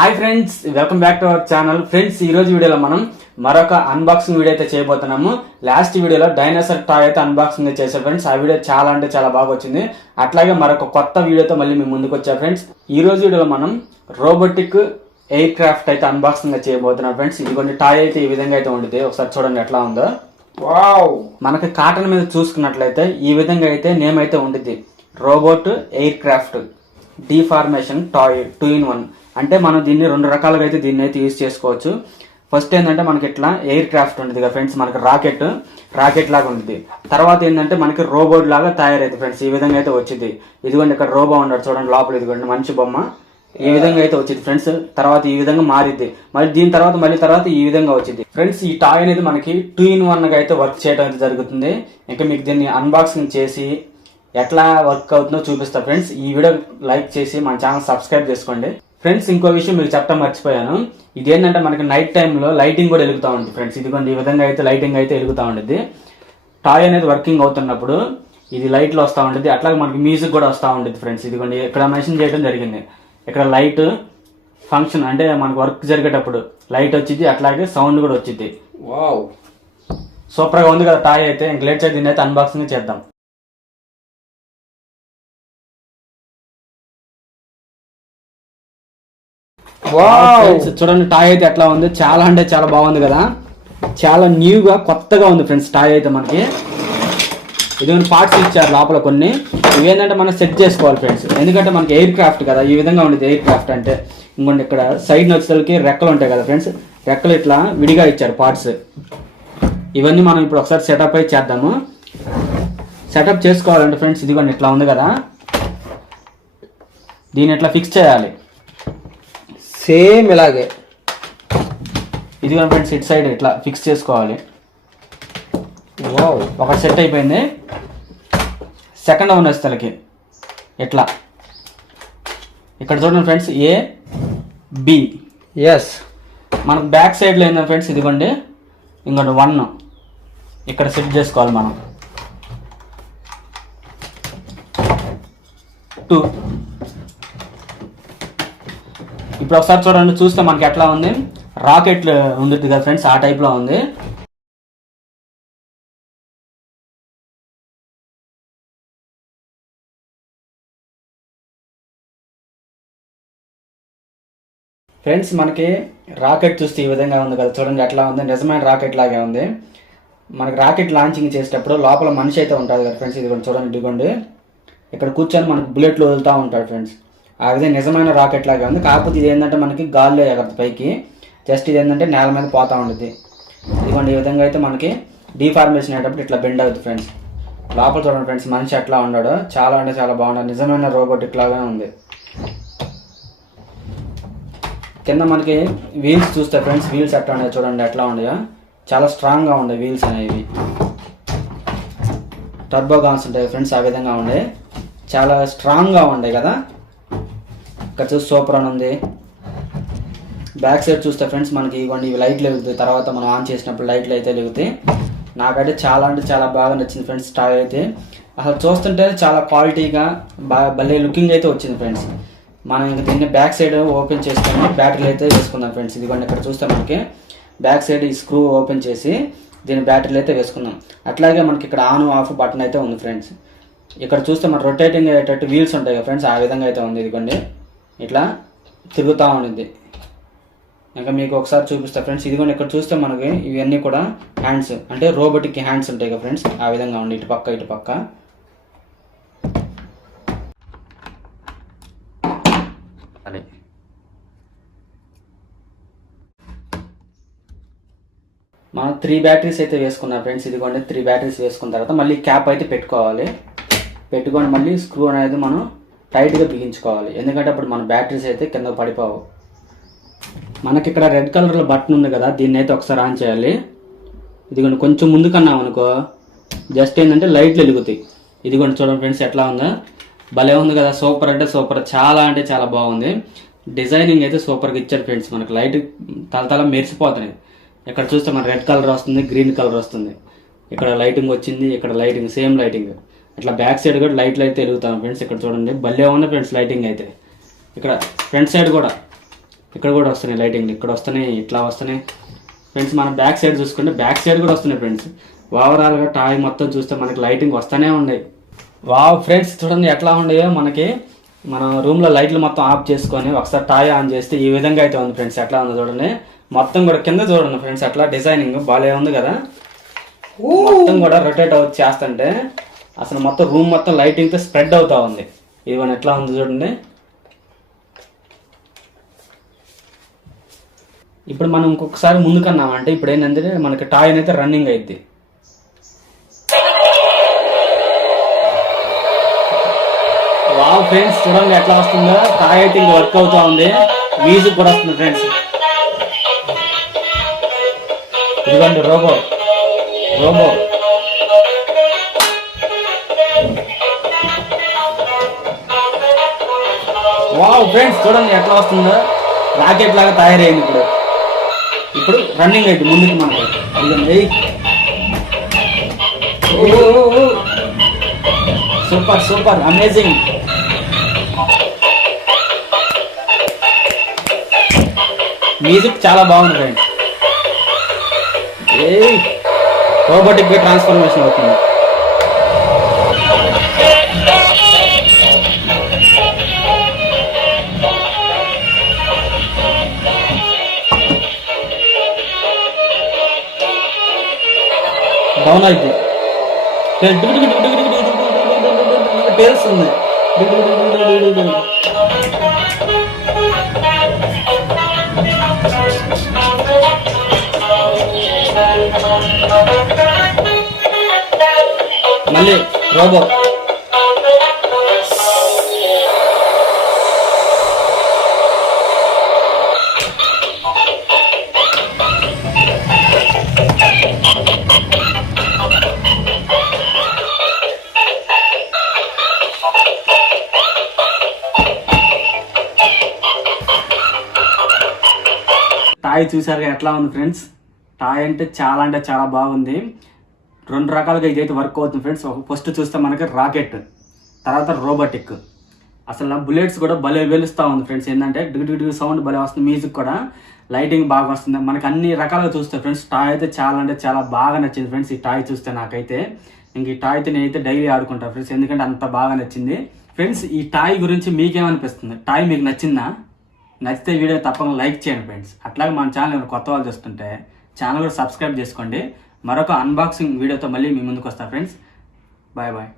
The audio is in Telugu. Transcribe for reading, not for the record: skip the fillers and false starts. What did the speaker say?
Hi friends, welcome back to our channel. Friends, ఈ రోజు వీడియోలో మనం మరొక అన్బాక్సింగ్ వీడియో అయితే చేయబోతున్నాము. లాస్ట్ వీడియోలో డైనోసార్ టాయ్ అయితే అన్బాక్సింగ్ చేశారు ఫ్రెండ్స్. ఆ వీడియో చాలా అంటే చాలా బాగా వచ్చింది. అట్లాగే మరొక కొత్త వీడియోతో మళ్ళీ మేము ముందుకు వచ్చాం ఫ్రెండ్స్. ఈ రోజు వీడియోలో మనం రోబోటిక్ ఎయిర్ క్రాఫ్ట్ అయితే అన్బాక్సింగ్ చేయబోతున్నాం ఫ్రెండ్స్. ఇది కొన్ని టాయ్ అయితే ఈ విధంగా అయితే ఉంటుంది. ఒకసారి చూడండి ఎట్లా ఉందో. వావ్! మనకి కాటన్ మీద చూసుకున్నట్లయితే ఈ విధంగా అయితే నేమ్ అయితే ఉంటుంది, robot air craft deformation toy 2-in-1. అంటే మనం దీన్ని రెండు రకాలుగా అయితే దీన్ని అయితే యూజ్ చేసుకోవచ్చు. ఫస్ట్ ఏంటంటే మనకి ఇట్లా ఎయిర్ క్రాఫ్ట్ ఉంటుంది కదా ఫ్రెండ్స్, మనకి రాకెట్ లాగా ఉంటుంది. తర్వాత ఏంటంటే మనకి రోబోట్ లాగా తయారైంది ఫ్రెండ్స్. ఈ విధంగా అయితే వచ్చింది. ఇదిగోండి ఇక్కడ రోబో ఉన్నాడు చూడండి లోపల, ఇదిగోండి మంచి బొమ్మ. ఈ విధంగా అయితే వచ్చింది ఫ్రెండ్స్. తర్వాత ఈ విధంగా మారిద్ది, మళ్ళీ దీని తర్వాత ఈ విధంగా వచ్చింది ఫ్రెండ్స్. ఈ టాయ్ అనేది మనకి 2-in-1 గా అయితే వర్క్ చేయడం అయితే జరుగుతుంది. ఇంకా మీకు దీన్ని అన్బాక్సింగ్ చేసి ఎట్లా వర్క్ అవుతుందో చూపిస్తా ఫ్రెండ్స్. ఈ వీడియో లైక్ చేసి మన ఛానల్ సబ్స్క్రైబ్ చేసుకోండి ఫ్రెండ్స్. ఇంకో విషయం మీకు చెప్పడం మర్చిపోయాను. ఇదేంటంటే మనకి నైట్ టైంలో లైటింగ్ కూడా వెలుగుతూ ఉంటుంది ఫ్రెండ్స్. ఇదిగోండి ఈ విధంగా అయితే లైటింగ్ అయితే వెలుగుతూ ఉంటుంది. టాయ్ అనేది వర్కింగ్ అవుతున్నప్పుడు ఇది లైట్లో వస్తూ ఉంటుంది. అట్లాగే మనకి మ్యూజిక్ కూడా వస్తూ ఉంటుంది ఫ్రెండ్స్. ఇదిగోండి ఇక్కడ మెన్షన్ చేయడం జరిగింది. ఇక్కడ లైట్ ఫంక్షన్ అంటే మనకు వర్క్ జరిగేటప్పుడు లైట్ వచ్చింది, అట్లాగే సౌండ్ కూడా వచ్చింది. వావ్, సూపర్గా ఉంది కదా టాయ్ అయితే. ఇంక లేట్ చేసి దీన్ని అయితే అన్బాక్సింగ్ చేద్దాం. చూడండి టాయ్ అయితే ఎట్లా ఉంది. చాలా అంటే చాలా బాగుంది కదా. చాలా న్యూగా కొత్తగా ఉంది ఫ్రెండ్స్ టాయ్ అయితే. మనకి ఇదిగోండి పార్ట్స్ ఇచ్చారు లోపల కొన్ని. ఇవేంటంటే మనం సెట్ చేసుకోవాలి ఫ్రెండ్స్. ఎందుకంటే మనకి ఎయిర్ క్రాఫ్ట్ కదా, ఈ విధంగా ఉండేది ఎయిర్ క్రాఫ్ట్ అంటే. ఇంకోండి ఇక్కడ సైడ్ వచ్చేసరికి రెక్కలు ఉంటాయి కదా ఫ్రెండ్స్. రెక్కలు ఇట్లా విడిగా ఇచ్చారు పార్ట్స్. ఇవన్నీ మనం ఇప్పుడు ఒకసారి సెటప్ అయితే చేద్దాము. సెటప్ చేసుకోవాలంటే ఫ్రెండ్స్ ఇదిగోండి ఇట్లా ఉంది కదా, దీన్ని ఇట్లా ఫిక్స్ చేయాలి సేమ్ ఇలాగే. ఇదిగో ఫ్రెండ్స్ ఇటు సైడ్ ఇట్లా ఫిక్స్ చేసుకోవాలి. ఒక సెట్ అయిపోయింది. సెకండ్ వన్ వస్తలకి ఇట్లా ఇక్కడ చూడండి ఫ్రెండ్స్, ఏ బి. ఎస్, మనకు బ్యాక్ సైడ్లో ఏంటంటే ఫ్రెండ్స్ ఇదిగోండి ఇంకోటి 1 ఇక్కడ సెట్ చేసుకోవాలి మనం. 2 ఇప్పుడు ఒకసారి చూడండి, చూస్తే మనకి ఎట్లా ఉంది, రాకెట్ ఉంటుంది కదా ఫ్రెండ్స్, ఆ టైప్లో ఉంది. ఫ్రెండ్స్ మనకి రాకెట్ చూస్తే ఈ విధంగా ఉంది కదా, చూడండి ఎట్లా ఉంది, నిజమైన రాకెట్ లాగే ఉంది. మనకి రాకెట్ లాంచింగ్ చేసేటప్పుడు లోపల మనిషి అయితే ఉంటుంది కదా ఫ్రెండ్స్. ఇది చూడండి, ఇదిగోండి ఇక్కడ కూర్చొని మనకు బుల్లెట్లు వదులుతూ ఉంటాడు ఫ్రెండ్స్. ఆ విధంగా నిజమైన రాకెట్ లాగే ఉంది. కాకపోతే ఇది ఏంటంటే మనకి గాల్లో ఎగరదు పైకి, జస్ట్ ఇది ఏంటంటే నేల మీద పోతూ ఉంటుంది. ఇదిగోండి ఈ విధంగా అయితే మనకి డిఫార్మేషన్ అయ్యేటప్పుడు ఇట్లా బెండ్ అవుతుంది ఫ్రెండ్స్. లోపల చూడండి ఫ్రెండ్స్ మనిషి ఎట్లా ఉన్నాడో, చాలా అంటే చాలా బాగున్నాడు, నిజమైన రోబోటిక్ లాగానే ఉంది. కింద మనకి వీల్స్ చూస్తే ఫ్రెండ్స్, వీల్స్ ఎట్లా ఉన్నాయి చూడండి, ఎట్లా ఉన్నాయో, చాలా స్ట్రాంగ్గా ఉన్నాయి వీల్స్ అనేవి. టర్బో గాన్స్ ఉంటాయి ఫ్రెండ్స్, ఆ విధంగా ఉన్నాయి, చాలా స్ట్రాంగ్గా ఉన్నాయి కదా. ఇక్కడ చూసి సూపర్ అని ఉంది. బ్యాక్ సైడ్ చూస్తే ఫ్రెండ్స్ మనకి ఇవ్వండి ఇవి లైట్లు వెలుగుతాయి. తర్వాత మనం ఆన్ చేసినప్పుడు లైట్లు అయితే వెలుగుతాయి. నాకైతే చాలా అంటే చాలా బాగా నచ్చింది ఫ్రెండ్స్ టాయ్ అయితే. అసలు చూస్తుంటే చాలా క్వాలిటీగా బాగా భలే లుకింగ్ అయితే వచ్చింది ఫ్రెండ్స్. మనం ఇంక దీన్ని బ్యాక్ సైడ్ ఓపెన్ చేసుకొని బ్యాటరీలు అయితే వేసుకుందాం ఫ్రెండ్స్. ఇదిగోండి ఇక్కడ చూస్తే మనకి బ్యాక్ సైడ్ ఈ స్క్రూ ఓపెన్ చేసి దీని బ్యాటరీలు అయితే వేసుకుందాం. అట్లాగే మనకి ఇక్కడ ఆన్ ఆఫ్ బటన్ అయితే ఉంది ఫ్రెండ్స్. ఇక్కడ చూస్తే మన రొటేటింగ్ అయ్యేటట్టు వీల్స్ ఉంటాయి కదా ఫ్రెండ్స్, ఆ విధంగా అయితే ఉంది. ఇదిగోండి ఇట్లా తిరుగుతూ ఉండింది. ఇంకా మీకు ఒకసారి చూపిస్తా ఫ్రెండ్స్. ఇదిగోండి ఇక్కడ చూస్తే మనకి ఇవన్నీ కూడా హ్యాండ్స్, అంటే రోబోటిక్ హ్యాండ్స్ ఉంటాయి కదా ఫ్రెండ్స్, ఆ విధంగా ఉంది. ఇటు పక్క అదే. మనం 3 బ్యాటరీస్ అయితే వేసుకున్నాం ఫ్రెండ్స్. ఇదిగోండి 3 బ్యాటరీస్ వేసుకున్న తర్వాత మళ్ళీ క్యాప్ అయితే పెట్టుకోవాలి. పెట్టుకొని మళ్ళీ స్క్రూ అనేది మనం టైట్గా బిగించుకోవాలి. ఎందుకంటే అప్పుడు మన బ్యాటరీస్ అయితే కింద పడిపోవు. మనకి ఇక్కడ రెడ్ కలర్లో బటన్ ఉంది కదా, దీన్ని అయితే ఒకసారి ఆన్ చేయాలి. ఇదిగోండి కొంచెం ముందుకన్నాం అనుకో, జస్ట్ ఏంటంటే లైట్లు వెలుగుతాయి. ఇదిగోండి చూడండి ఫ్రెండ్స్ ఎట్లా ఉందో, భలే ఉంది కదా. సూపర్ అంటే సూపర్, చాలా అంటే చాలా బాగుంది. డిజైనింగ్ అయితే సూపర్గా ఇచ్చారు ఫ్రెండ్స్. మనకి లైట్ తల మెరిసిపోతున్నాయి. ఇక్కడ చూస్తే మన రెడ్ కలర్ వస్తుంది, గ్రీన్ కలర్ వస్తుంది. ఇక్కడ లైటింగ్ వచ్చింది, ఇక్కడ లైటింగ్ సేమ్ లైటింగ్. ఇట్లా బ్యాక్ సైడ్ కూడా లైట్లు అయితే వెలుగుతాం ఫ్రెండ్స్. ఇక్కడ చూడండి భలే ఉంది ఫ్రెండ్స్ లైటింగ్ అయితే. ఇక్కడ ఫ్రంట్ సైడ్ కూడా ఇక్కడ కూడా వస్తున్నాయి లైటింగ్, ఇక్కడ వస్తున్నాయి, ఇట్లా వస్తున్నాయి ఫ్రెండ్స్. మన బ్యాక్ సైడ్ చూసుకుంటే బ్యాక్ సైడ్ కూడా వస్తున్నాయి ఫ్రెండ్స్. ఓవరాల్గా టాయ్ మొత్తం చూస్తే మనకి లైటింగ్ వస్తూనే ఉన్నాయి. వావ్ ఫ్రెండ్స్ చూడండి ఎట్లా ఉన్నాయో. మనకి మన రూమ్లో లైట్లు మొత్తం ఆఫ్ చేసుకొని ఒకసారి టాయ్ ఆన్ చేస్తే ఈ విధంగా అయితే ఉంది ఫ్రెండ్స్. ఎట్లా ఉందో చూడండి, మొత్తం కూడా కింద చూడండి ఫ్రెండ్స్. అట్లా డిజైనింగ్ బాగా ఉంది కదా, మొత్తం కూడా రొటేట్ అవుట్ చేస్తుంటే అసలు మొత్తం రూమ్ మొత్తం లైటింగ్తో స్ప్రెడ్ అవుతా ఉంది. ఇవన్నీ ఎట్లా ఉంది చూడండి. ఇప్పుడు మనం ఇంకొకసారి ముందుకన్నామంటే ఇప్పుడు ఏంటంటే మనకి టాయ్ అయితే రన్నింగ్ అయింది. వావ్ ఫ్రెండ్స్ చూడండి ఎట్లా వస్తుందో. టాయ్ అయితే ఇంకా వర్క్ అవుతా ఉంది, మ్యూజిక్ కూడా వస్తుంది ఫ్రెండ్స్. ఇదిగోండి రోబో రోబో. వావ్ ఫ్రెండ్స్ చూడండి ఎట్లా వస్తుందో. రాకెట్ లాగా తయారైంది. ఇప్పుడు రన్నింగ్ అయితే ముందుకు మనకు. ఇదిగోండి సూపర్ సూపర్ అమేజింగ్. మ్యూజిక్ చాలా బాగుంది ఫ్రెండ్స్. రోబోటిక్ ట్రాన్స్ఫర్మేషన్ అవుతుంది. డౌన్ అయితే పేరుస్తుంది. మళ్ళీ రోబో టాయ్ చూసారుగా ఎట్లా ఉంది ఫ్రెండ్స్. టాయ్ అంటే చాలా బాగుంది. రెండు రకాలుగా ఇదైతే వర్క్ అవుతుంది ఫ్రెండ్స్. ఫస్ట్ చూస్తే మనకి రాకెట్, తర్వాత రోబోటిక్. అసలు బుల్లెట్స్ కూడా భలే వెలుస్తూ ఉంది ఫ్రెండ్స్. ఏంటంటే డిగ్ సౌండ్ భలే వస్తుంది, మ్యూజిక్ కూడా, లైటింగ్ బాగా వస్తుంది. మనకి అన్ని రకాలుగా చూస్తే ఫ్రెండ్స్ టాయ్ అయితే చాలా బాగా నచ్చింది ఫ్రెండ్స్. ఈ టాయ్ చూస్తే నాకైతే ఇంక ఈ టాయ్ అయితే నేనైతే డైలీ ఆడుకుంటాను ఫ్రెండ్స్, ఎందుకంటే అంత బాగా నచ్చింది ఫ్రెండ్స్. ఈ టాయ్ గురించి మీకేమనిపిస్తుంది? టాయ్ మీకు నచ్చిందా? నచ్చితే వీడియో తప్పకుండా లైక్ చేయండి ఫ్రెండ్స్. అట్లాగే మన ఛానల్ కొత్త వాళ్ళు చూస్తుంటే ఛానల్ కూడా సబ్స్క్రైబ్ చేసుకోండి. మరొక అన్బాక్సింగ్ వీడియోతో మళ్ళీ మీ ముందుకు వస్తా ఫ్రెండ్స్. Bye bye.